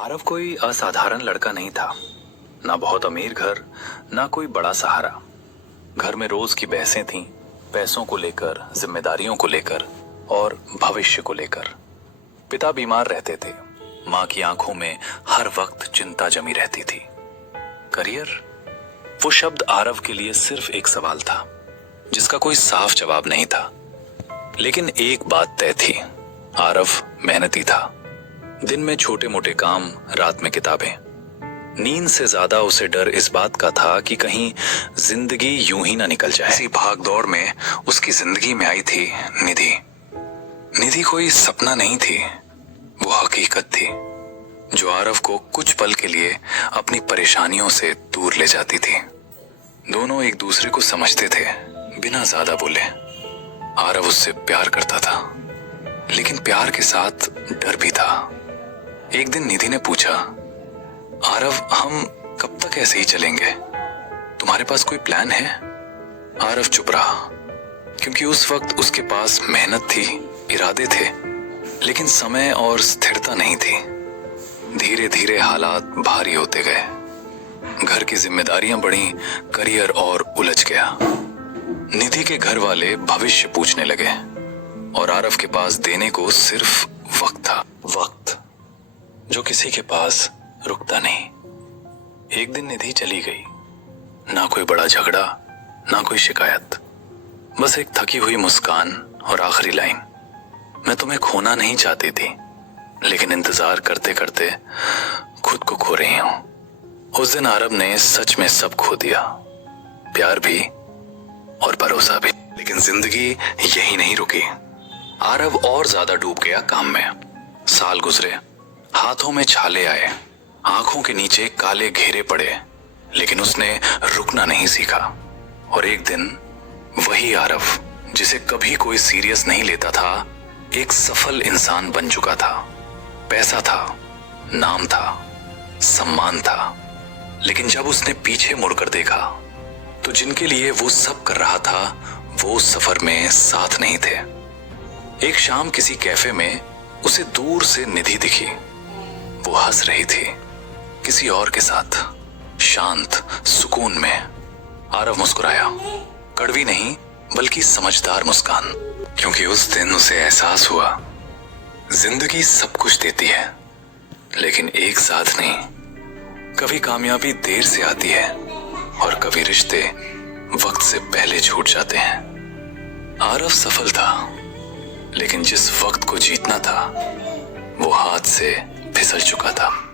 आरव कोई असाधारण लड़का नहीं था। ना बहुत अमीर घर, ना कोई बड़ा सहारा। घर में रोज की बहसें थीं, पैसों को लेकर, जिम्मेदारियों को लेकर और भविष्य को लेकर। पिता बीमार रहते थे। माँ की आंखों में हर वक्त चिंता जमी रहती थी। करियर, वो शब्द आरव के लिए सिर्फ एक सवाल था जिसका कोई साफ जवाब नहीं था। लेकिन एक बात तय थी, आरव मेहनती था। दिन में छोटे मोटे काम, रात में किताबें। नींद से ज्यादा उसे डर इस बात का था कि कहीं जिंदगी यूं ही ना निकल जाए। इसी भाग दौड़ में उसकी जिंदगी में आई थी निधि। निधि कोई सपना नहीं थी, वो हकीकत थी जो आरव को कुछ पल के लिए अपनी परेशानियों से दूर ले जाती थी। दोनों एक दूसरे को समझते थे, बिना ज्यादा बोले। आरव उससे प्यार करता था, लेकिन प्यार के साथ डर भी था। एक दिन निधि ने पूछा, आरव, हम कब तक ऐसे ही चलेंगे? तुम्हारे पास कोई प्लान है? आरव चुप रहा, क्योंकि उस वक्त उसके पास मेहनत थी, इरादे थे, लेकिन समय और स्थिरता नहीं थी। धीरे धीरे हालात भारी होते गए। घर की जिम्मेदारियां बढ़ी, करियर और उलझ गया। निधि के घर वाले भविष्य पूछने लगे और आरव के पास देने को सिर्फ वक्त था। वक्त जो किसी के पास रुकता नहीं। एक दिन निधि चली गई। ना कोई बड़ा झगड़ा, ना कोई शिकायत, बस एक थकी हुई मुस्कान और आखिरी लाइन, मैं तुम्हें खोना नहीं चाहती थी, लेकिन इंतजार करते करते खुद को खो रही हूं। उस दिन आरव ने सच में सब खो दिया, प्यार भी और भरोसा भी। लेकिन जिंदगी यही नहीं रुकी। आरव और ज्यादा डूब गया काम में। साल गुजरे, हाथों में छाले आए, आंखों के नीचे काले घेरे पड़े, लेकिन उसने रुकना नहीं सीखा। और एक दिन वही आरव जिसे कभी कोई सीरियस नहीं लेता था, एक सफल इंसान बन चुका था। पैसा था, नाम था, सम्मान था, लेकिन जब उसने पीछे मुड़कर देखा तो जिनके लिए वो सब कर रहा था, वो सफर में साथ नहीं थे। एक शाम किसी कैफे में उसे दूर से निधि दिखी। वो हंस रही थी, किसी और के साथ, शांत, सुकून में। आरव मुस्कुराया, कड़वी नहीं बल्कि समझदार मुस्कान, क्योंकि उस दिन उसे एहसास हुआ, जिंदगी सब कुछ देती है, लेकिन एक साथ नहीं। कभी कामयाबी देर से आती है और कभी रिश्ते वक्त से पहले छूट जाते हैं। आरव सफल था, लेकिन जिस वक्त को जीतना था, वो हाथ से फिसल चुका था।